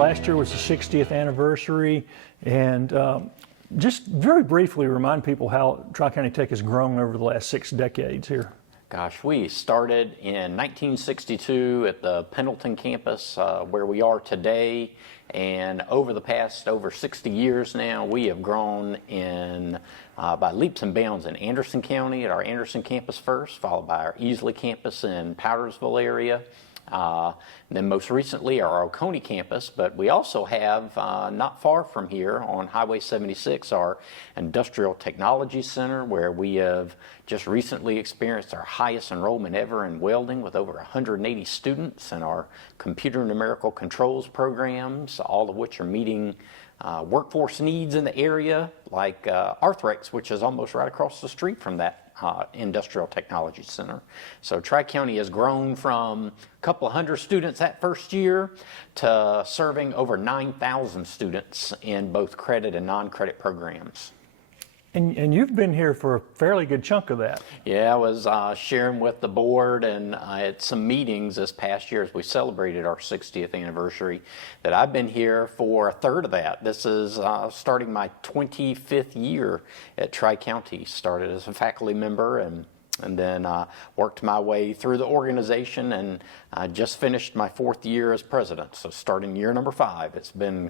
last year was the 60th anniversary, and just very briefly remind people how Tri-County Tech has grown over the last 6 decades here. Gosh, we started in 1962 at the Pendleton campus where we are today, and over the past over 60 years now, we have grown in by leaps and bounds in Anderson County at our Anderson campus first, followed by our Easley campus in Powdersville area. Then most recently our Oconee campus, but we also have not far from here on Highway 76 our Industrial Technology Center, where we have just recently experienced our highest enrollment ever in welding with over 180 students, and our computer numerical controls programs, all of which are meeting workforce needs in the area, like Arthrex, which is almost right across the street from that Industrial Technology Center. So Tri-County has grown from a couple of hundred students that first year to serving over 9,000 students in both credit and non-credit programs. And you've been here for a fairly good chunk of that. Yeah, I was sharing with the board and at some meetings this past year as we celebrated our 60th anniversary that I've been here for a third of that. This is starting my 25th year at Tri-County. Started as a faculty member and then worked my way through the organization, and just finished my 4th year as president. So starting year number 5, it's been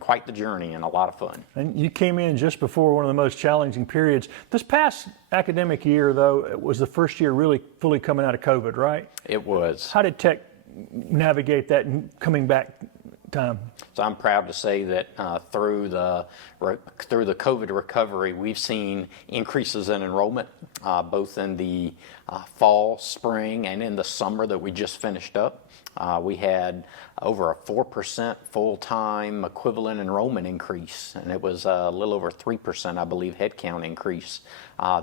quite the journey and a lot of fun. And you came in just before one of the most challenging periods. This past academic year, though, it was the first year really fully coming out of COVID, right? It was. How did Tech navigate that and coming back time? So I'm proud to say that through the COVID recovery, we've seen increases in enrollment, both in the fall, spring, and in the summer that we just finished up. We had over a 4% full-time equivalent enrollment increase, and it was a little over 3%, I believe, headcount increase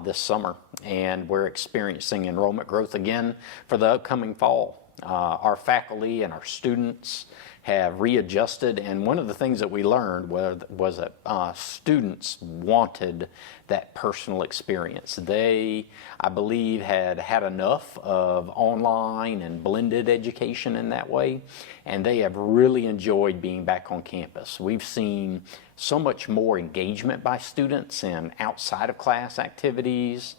this summer. And we're experiencing enrollment growth again for the upcoming fall. Our faculty and our students have readjusted, and one of the things that we learned was that students wanted that personal experience. They, I believe, had enough of online and blended education in that way, and they have really enjoyed being back on campus. We've seen so much more engagement by students in outside of class activities,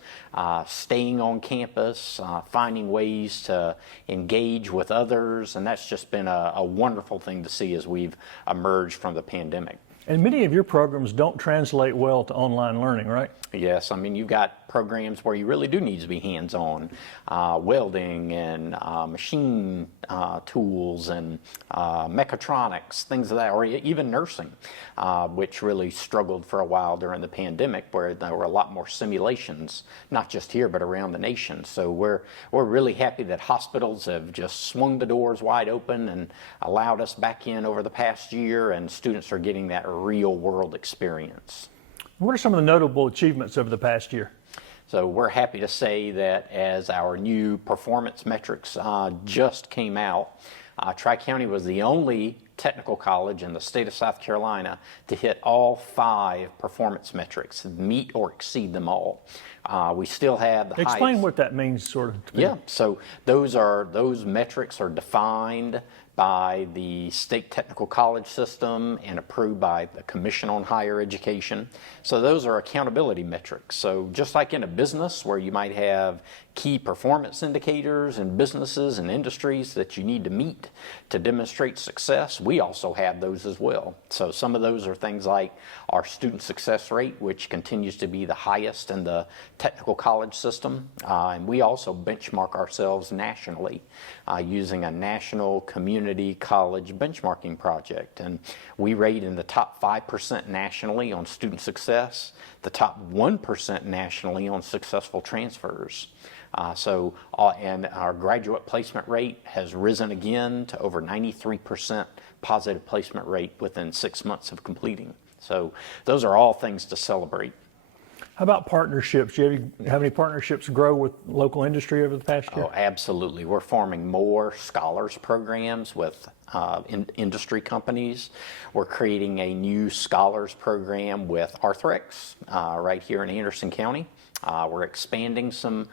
staying on campus, finding ways to engage with others, and that's just been a wonderful thing to see as we've emerged from the pandemic. And many of your programs don't translate well to online learning, right? Yes, I mean, you've got programs where you really do need to be hands-on, welding and machine tools and mechatronics, things of that, or even nursing, which really struggled for a while during the pandemic, where there were a lot more simulations, not just here, but around the nation. So we're really happy that hospitals have just swung the doors wide open and allowed us back in over the past year, and students are getting that real-world experience. What are some of the notable achievements over the past year? So we're happy to say that as our new performance metrics just came out, Tri-County was the only technical college in the state of South Carolina to hit all 5 performance metrics, meet or exceed them all. We still have the highest. Explain what that means, sort of. Yeah, so those metrics are defined by the state technical college system and approved by the Commission on Higher Education. So those are accountability metrics. So just like in a business where you might have key performance indicators in businesses and industries that you need to meet to demonstrate success, we also have those as well. So some of those are things like our student success rate, which continues to be the highest in the technical college system. And we also benchmark ourselves nationally using a national community college benchmarking project. And we rate in the top 5% nationally on student success, the top 1% nationally on successful transfers. And our graduate placement rate has risen again to over 93% positive placement rate within 6 months of completing. So those are all things to celebrate. How about partnerships? Do you have any partnerships grow with local industry over the past year? Oh, absolutely. We're forming more scholars programs with industry companies. We're creating a new scholars program with Arthrex right here in Anderson County. We're expanding some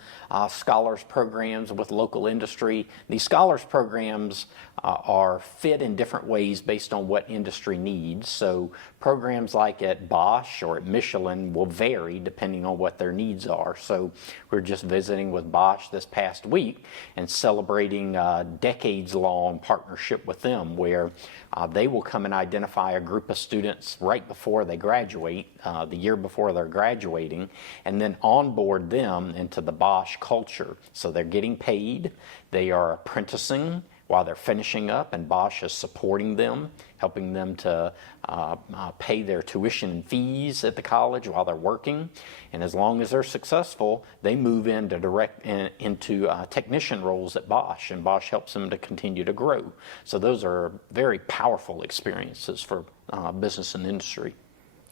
scholars programs with local industry. These scholars programs are fit in different ways based on what industry needs. So programs like at Bosch or at Michelin will vary depending on what their needs are. So we're just visiting with Bosch this past week and celebrating a decades-long partnership with them, where they will come and identify a group of students right before they graduate, the year before they're graduating, and then onboard them into the Bosch culture. So they're getting paid, they are apprenticing while they're finishing up, and Bosch is supporting them, helping them to pay their tuition and fees at the college while they're working. And as long as they're successful, they move into technician roles at Bosch, and Bosch helps them to continue to grow. So those are very powerful experiences for business and industry.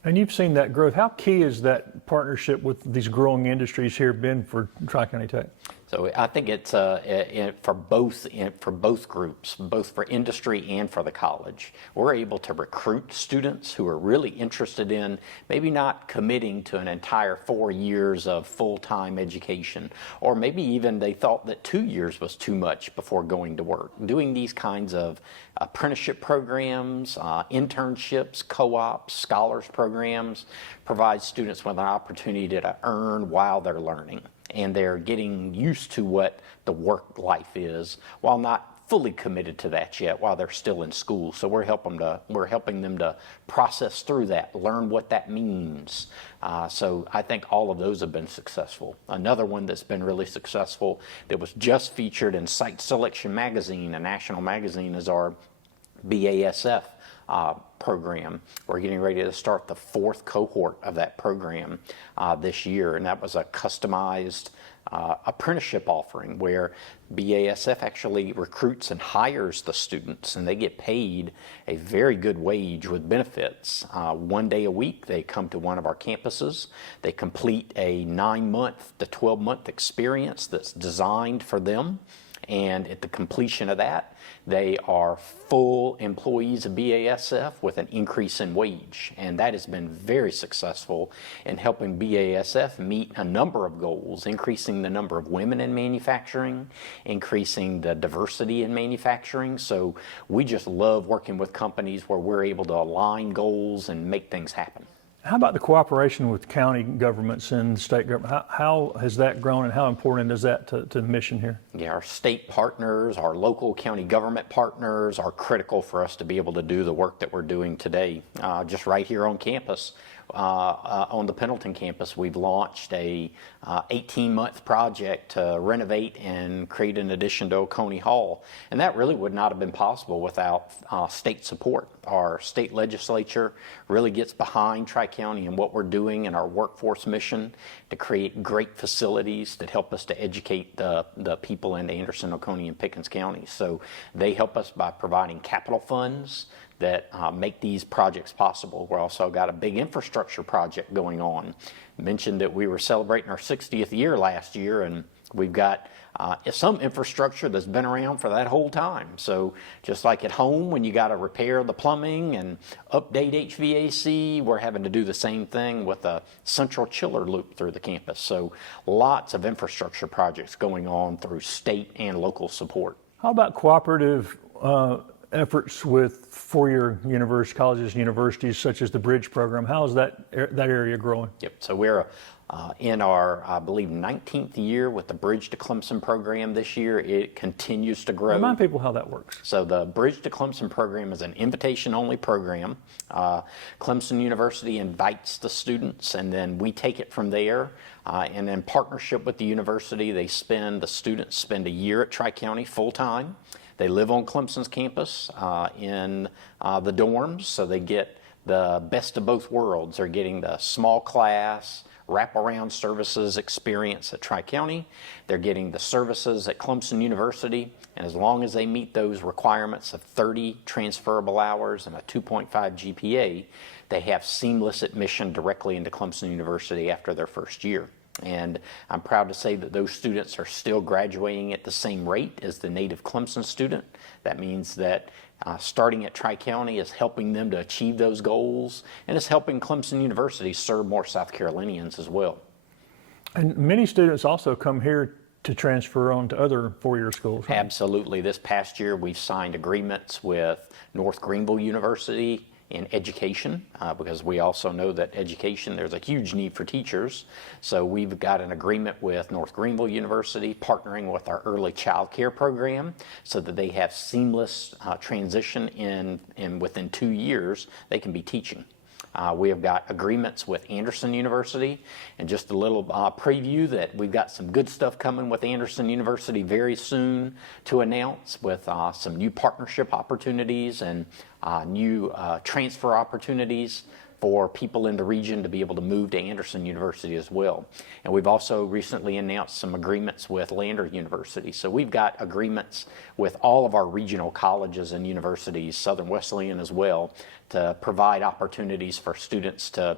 And you've seen that growth. How key is that partnership with these growing industries here been for Tri-County Tech? So I think it's for both groups, both for industry and for the college. We're able to recruit students who are really interested in maybe not committing to an entire 4 years of full-time education, or maybe even they thought that 2 years was too much before going to work. Doing these kinds of apprenticeship programs, internships, co-ops, scholars programs provide students with an opportunity to earn while they're learning. And they're getting used to what the work life is while not fully committed to that yet, while they're still in school. So we're helping them to process through that, learn what that means. So I think all of those have been successful. Another one that's been really successful that was just featured in Site Selection Magazine, a national magazine, is our BASF program. We're getting ready to start the 4th cohort of that program this year, and that was a customized apprenticeship offering where BASF actually recruits and hires the students, and they get paid a very good wage with benefits. 1 day a week they come to one of our campuses. They complete a 9-month to 12-month experience that's designed for them. And at the completion of that, they are full employees of BASF with an increase in wage. And that has been very successful in helping BASF meet a number of goals, increasing the number of women in manufacturing, increasing the diversity in manufacturing. So we just love working with companies where we're able to align goals and make things happen. How about the cooperation with county governments and state government? How has that grown, and how important is that to the mission here? Yeah, our state partners, our local county government partners are critical for us to be able to do the work that we're doing today. Just right here on campus, on the Pendleton campus, we've launched a 18-month project to renovate and create an addition to Oconee Hall. And that really would not have been possible without state support. Our state legislature really gets behind Tri-County and what we're doing in our workforce mission to create great facilities that help us to educate the people in Anderson, Oconee, and Pickens counties. So they help us by providing capital funds that make these projects possible. We're also got a big infrastructure project going on. Mentioned that we were celebrating our 60th year last year, and we've got some infrastructure that's been around for that whole time. So just like at home, when you got to repair the plumbing and update HVAC, we're having to do the same thing with a central chiller loop through the campus. So lots of infrastructure projects going on through state and local support. How about cooperative efforts with four-year colleges and universities, such as the Bridge program? How is that area growing? Yep. So we're in our, I believe, 19th year with the Bridge to Clemson program this year. It continues to grow. Remind people how that works. So the Bridge to Clemson program is an invitation-only program. Clemson University invites the students, and then we take it from there. And in partnership with the university, the students spend a year at Tri-County full-time. They live on Clemson's campus in the dorms, so they get the best of both worlds. They're getting the small class, wraparound services experience at Tri-County. They're getting the services at Clemson University, and as long as they meet those requirements of 30 transferable hours and a 2.5 GPA, they have seamless admission directly into Clemson University after their first year. And I'm proud to say that those students are still graduating at the same rate as the native Clemson student. That means that starting at Tri-County is helping them to achieve those goals, and it's helping Clemson University serve more South Carolinians as well. And many students also come here to transfer on to other four-year schools, right? Absolutely. This past year, we've signed agreements with North Greenville University in education, because we also know that education, there's a huge need for teachers. So we've got an agreement with North Greenville University, partnering with our early child care program so that they have seamless transition in within 2 years, they can be teaching. We have got agreements with Anderson University, and just a little preview that we've got some good stuff coming with Anderson University very soon to announce, with some new partnership opportunities and new transfer opportunities for people in the region to be able to move to Anderson University as well. And we've also recently announced some agreements with Lander University. So we've got agreements with all of our regional colleges and universities, Southern Wesleyan as well, to provide opportunities for students to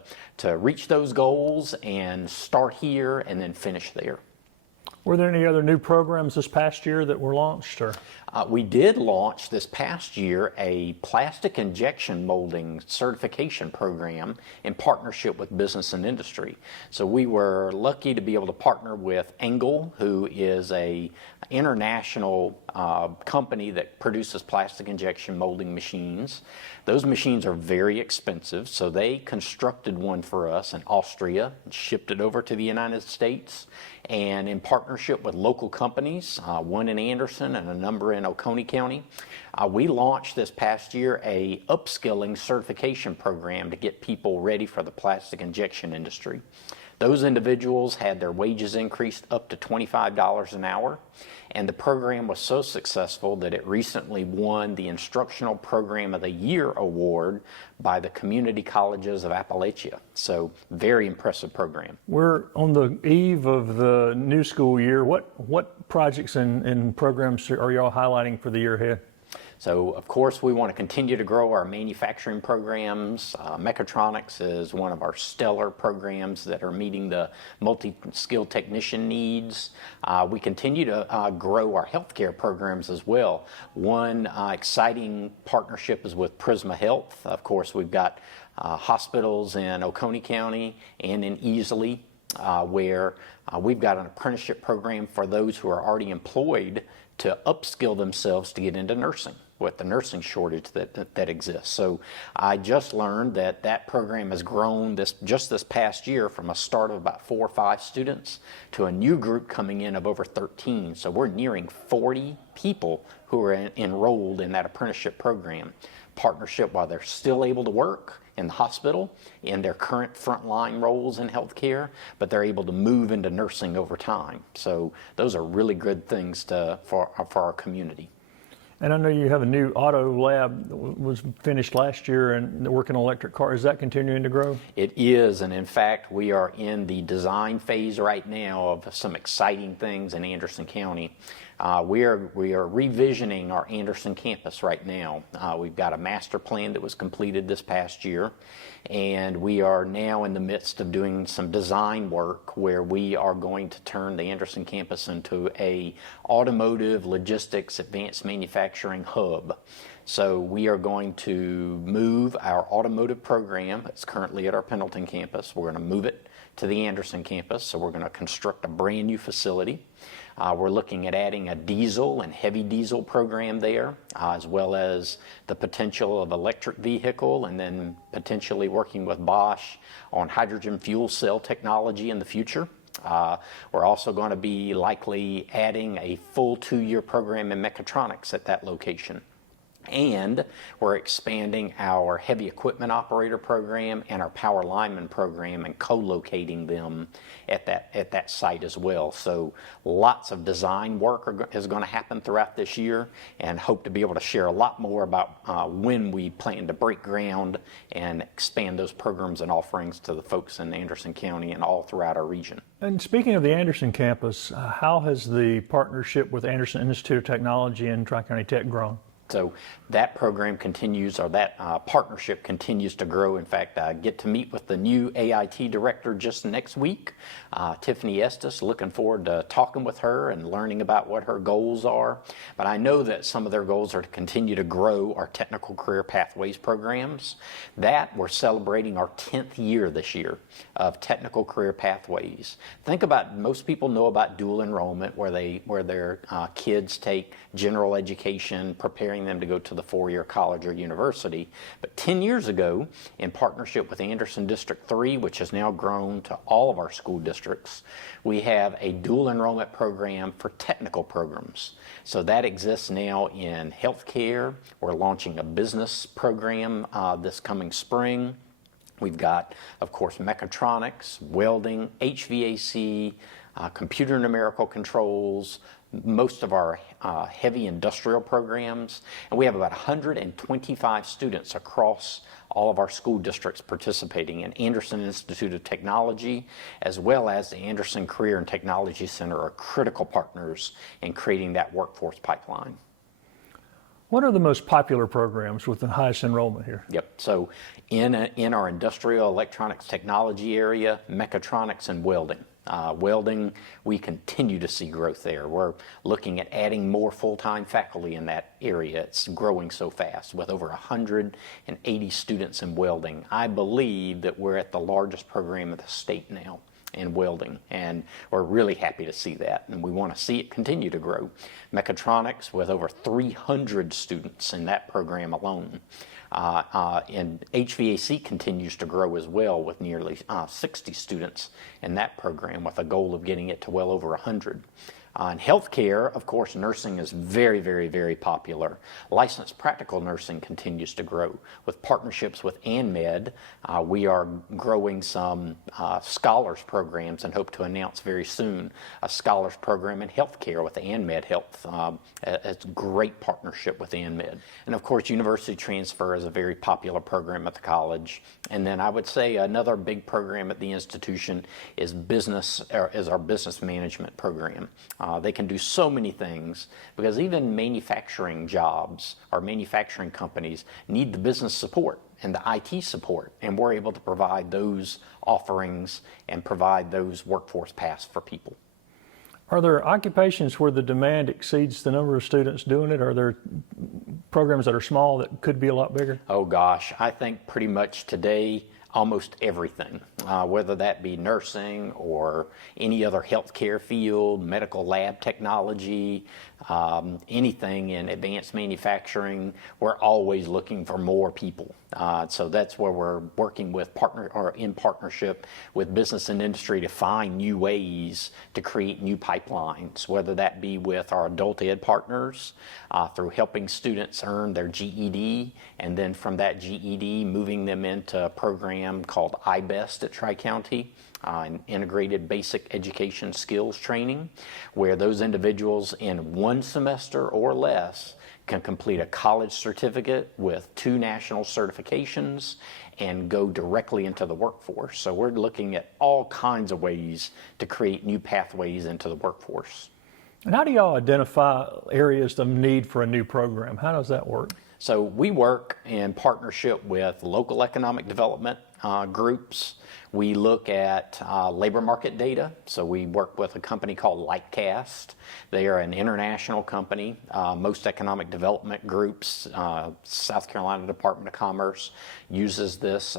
reach those goals and start here and then finish there. Were there any other new programs this past year that were launched? Or? We did launch this past year a plastic injection molding certification program in partnership with business and industry. So we were lucky to be able to partner with Engel, who is a international company that produces plastic injection molding machines. Those machines are very expensive, so they constructed one for us in Austria and shipped it over to the United States. And in partnership with local companies, one in Anderson and a number in Oconee County, we launched this past year a upskilling certification program to get people ready for the plastic injection industry. Those individuals had their wages increased up to $25 an hour, and the program was so successful that it recently won the Instructional Program of the Year award by the Community Colleges of Appalachia. So very impressive program. We're on the eve of the new school year. What projects and programs are y'all highlighting for the year ahead? So, of course, we want to continue to grow our manufacturing programs. Mechatronics is one of our stellar programs that are meeting the multi-skilled technician needs. We continue to grow our healthcare programs as well. One exciting partnership is with Prisma Health. Of course, we've got hospitals in Oconee County and in Easley, where we've got an apprenticeship program for those who are already employed to upskill themselves to get into nursing, with the nursing shortage that exists. So I just learned that that program has grown just this past year from a start of about 4 or 5 students to a new group coming in of over 13. So we're nearing 40 people who are enrolled in that apprenticeship program. Partnership while they're still able to work in the hospital in their current frontline roles in healthcare, but they're able to move into nursing over time. So those are really good things for our community. And I know you have a new auto lab that was finished last year and working on electric cars. Is that continuing to grow? It is, and in fact, we are in the design phase right now of some exciting things in Anderson County. We are revisioning our Anderson campus right now. We've got a master plan that was completed this past year, and we are now in the midst of doing some design work where we are going to turn the Anderson campus into a automotive logistics advanced manufacturing hub. So we are going to move our automotive program. It's currently at our Pendleton campus. We're going to move it to the Anderson campus. So we're going to construct a brand new facility. We're looking at adding a diesel and heavy diesel program there, as well as the potential of electric vehicle, and then potentially working with Bosch on hydrogen fuel cell technology in the future. We're also going to be likely adding a full 2-year program in mechatronics at that location. And we're expanding our heavy equipment operator program and our power lineman program and co-locating them at that site as well. So lots of design work is going to happen throughout this year, and hope to be able to share a lot more about when we plan to break ground and expand those programs and offerings to the folks in Anderson County and all throughout our region. And speaking of the Anderson campus, how has the partnership with Anderson Institute of Technology and Tri-County Tech grown? So that program continues, or that partnership continues to grow. In fact, I get to meet with the new AIT director just next week, Tiffany Estes. Looking forward to talking with her and learning about what her goals are. But I know that some of their goals are to continue to grow our technical career pathways programs. That we're celebrating our 10th year this year of technical career pathways. Think about, most people know about dual enrollment, where their kids take general education, preparing them to go to the four-year college or university. But 10 years ago, in partnership with Anderson District 3, which has now grown to all of our school districts, we have a dual enrollment program for technical programs. So that exists now in healthcare. We're launching a business program this coming spring. We've got, of course, mechatronics, welding, HVAC, computer numerical controls, most of our heavy industrial programs, and we have about 125 students across all of our school districts participating in Anderson Institute of Technology, as well as the Anderson Career and Technology Center are critical partners in creating that workforce pipeline. What are the most popular programs with the highest enrollment here? Yep. So in our industrial electronics technology area, mechatronics and welding. Welding, we continue to see growth there. We're looking at adding more full-time faculty in that area. It's growing so fast with over 180 students in welding. I believe that we're at the largest program in the state now in welding, and we're really happy to see that, and we want to see it continue to grow. Mechatronics, with over 300 students in that program alone. And HVAC continues to grow as well, with nearly 60 students in that program, with a goal of getting it to well over 100. In healthcare, of course, nursing is very, very, very popular. Licensed practical nursing continues to grow. With partnerships with ANMED, we are growing some scholars programs and hope to announce very soon a scholars program in healthcare with ANMED Health. It's a great partnership with ANMED. And of course, university transfer is a very popular program at the college. And then I would say another big program at the institution is our business management program. They can do so many things, because even manufacturing jobs or manufacturing companies need the business support and the IT support, and we're able to provide those offerings and provide those workforce paths for people. Are there occupations where the demand exceeds the number of students doing it? Are there programs that are small that could be a lot bigger? Oh gosh, I think pretty much today, almost everything, whether that be nursing or any other healthcare field, medical lab technology, anything in advanced manufacturing, we're always looking for more people. So that's where we're working with in partnership with business and industry to find new ways to create new pipelines, whether that be with our adult ed partners through helping students earn their GED, and then from that GED moving them into a program called iBest at Tri-County, an integrated basic education skills training, where those individuals in one semester or less can complete a college certificate with 2 national certifications and go directly into the workforce. So we're looking at all kinds of ways to create new pathways into the workforce. And how do y'all identify areas of need for a new program? How does that work? So we work in partnership with local economic development groups. We look at labor market data. So we work with a company called Lightcast. They are an international company. Most economic development groups, South Carolina Department of Commerce uses this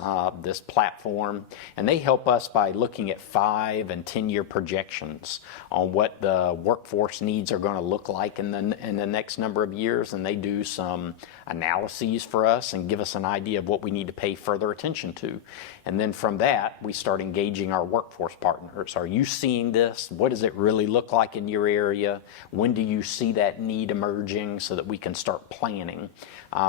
platform, and they help us by looking at 5 and 10-year projections on what the workforce needs are going to look like in the next number of years, and they do some analyses for us and give us an idea of what we need to pay further attention to. And then from that, we start engaging our workforce partners. Are you seeing this? What does it really look like in your area? When do you see that need emerging, so that we can start planning?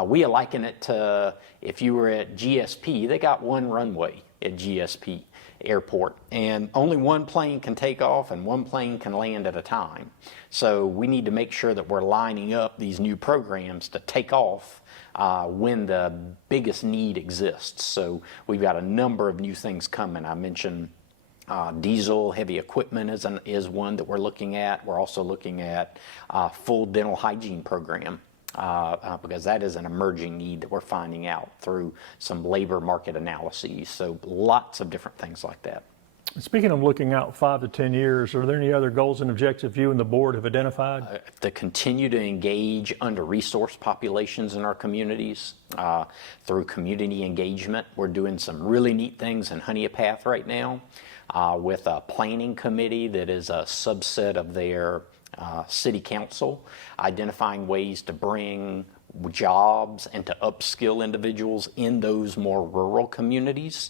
We liken it to if you were at GSP, they got one runway at GSP Airport, and only one plane can take off and one plane can land at a time. So we need to make sure that we're lining up these new programs to take off when the biggest need exists. So we've got a number of new things coming. I mentioned diesel heavy equipment is one that we're looking at. We're also looking at full dental hygiene program. because that is an emerging need that we're finding out through some labor market analyses. So lots of different things like that. Speaking of looking out 5 to 10 years, are there any other goals and objectives you and the board have identified? To continue to engage under-resourced populations in our communities through community engagement. We're doing some really neat things in Honeypath right now with a planning committee that is a subset of their city council, identifying ways to bring jobs and to upskill individuals in those more rural communities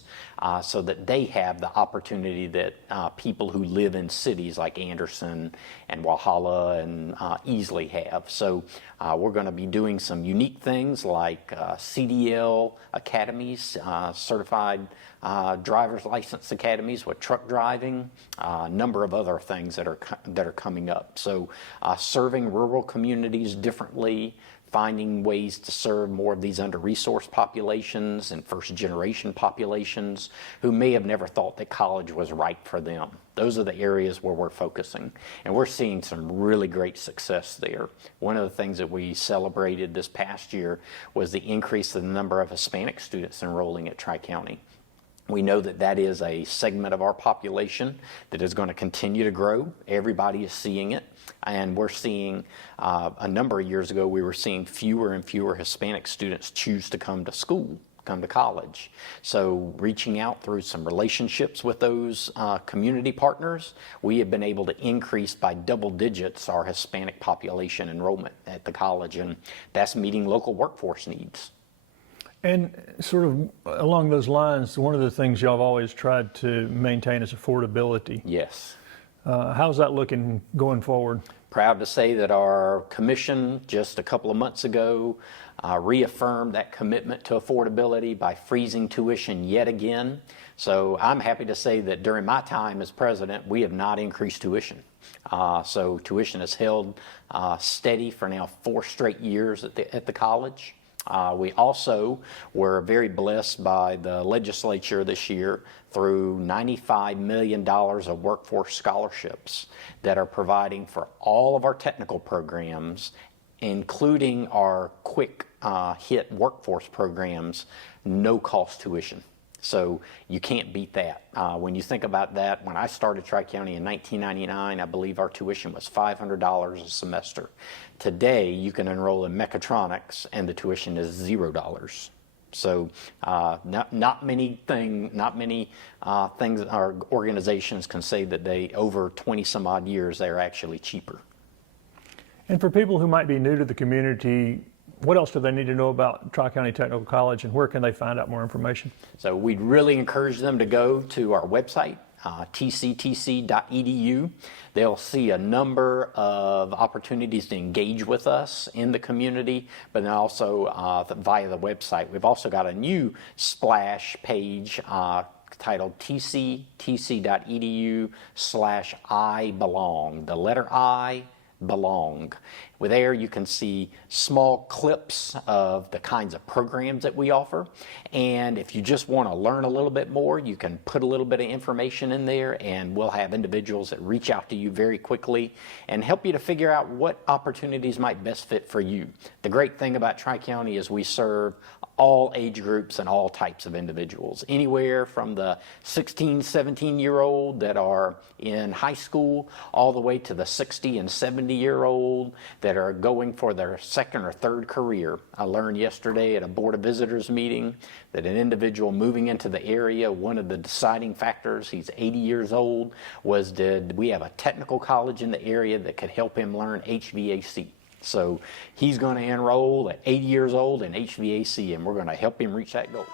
so that they have the opportunity that people who live in cities like Anderson and Walhalla and Easley have. So we're going to be doing some unique things like CDL academies, certified driver's license academies with truck driving, a number of other things that are coming up. So serving rural communities differently, finding ways to serve more of these under-resourced populations and first-generation populations who may have never thought that college was right for them. Those are the areas where we're focusing, and we're seeing some really great success there. One of the things that we celebrated this past year was the increase in the number of Hispanic students enrolling at Tri-County. We know that that is a segment of our population that is going to continue to grow. Everybody is seeing it. And we're seeing, a number of years ago, we were seeing fewer and fewer Hispanic students choose to come to school, come to college. So reaching out through some relationships with those community partners, we have been able to increase by double digits our Hispanic population enrollment at the college. And that's meeting local workforce needs. And sort of along those lines, one of the things y'all have always tried to maintain is affordability. Yes. How's that looking going forward? Proud to say that our commission just a couple of months ago reaffirmed that commitment to affordability by freezing tuition yet again. So I'm happy to say that during my time as president, we have not increased tuition. So tuition has held steady for now 4 straight years at the college. We also were very blessed by the legislature this year through $95 million of workforce scholarships that are providing for all of our technical programs, including our quick hit workforce programs, no cost tuition. So you can't beat that. When you think about that, when I started Tri-County in 1999, I believe our tuition was $500 a semester. Today, you can enroll in mechatronics and the tuition is $0. So not many things or organizations can say that they, over 20 some odd years, they're actually cheaper. And for people who might be new to the community, what else do they need to know about Tri-County Technical College, and where can they find out more information? So we'd really encourage them to go to our website, tctc.edu. They'll see a number of opportunities to engage with us in the community, but then also via the website. We've also got a new splash page titled tctc.edu/I belong. The letter I belong. There you can see small clips of the kinds of programs that we offer, and if you just want to learn a little bit more, you can put a little bit of information in there, and we'll have individuals that reach out to you very quickly and help you to figure out what opportunities might best fit for you. The great thing about Tri-County is we serve all age groups and all types of individuals, anywhere from the 16, 17-year-old that are in high school all the way to the 60 and 70-year-old that are going for their second or third career. I learned yesterday at a Board of Visitors meeting that an individual moving into the area, one of the deciding factors, he's 80 years old, was did we have a technical college in the area that could help him learn HVAC. So he's going to enroll at 80 years old in HVAC, and we're going to help him reach that goal.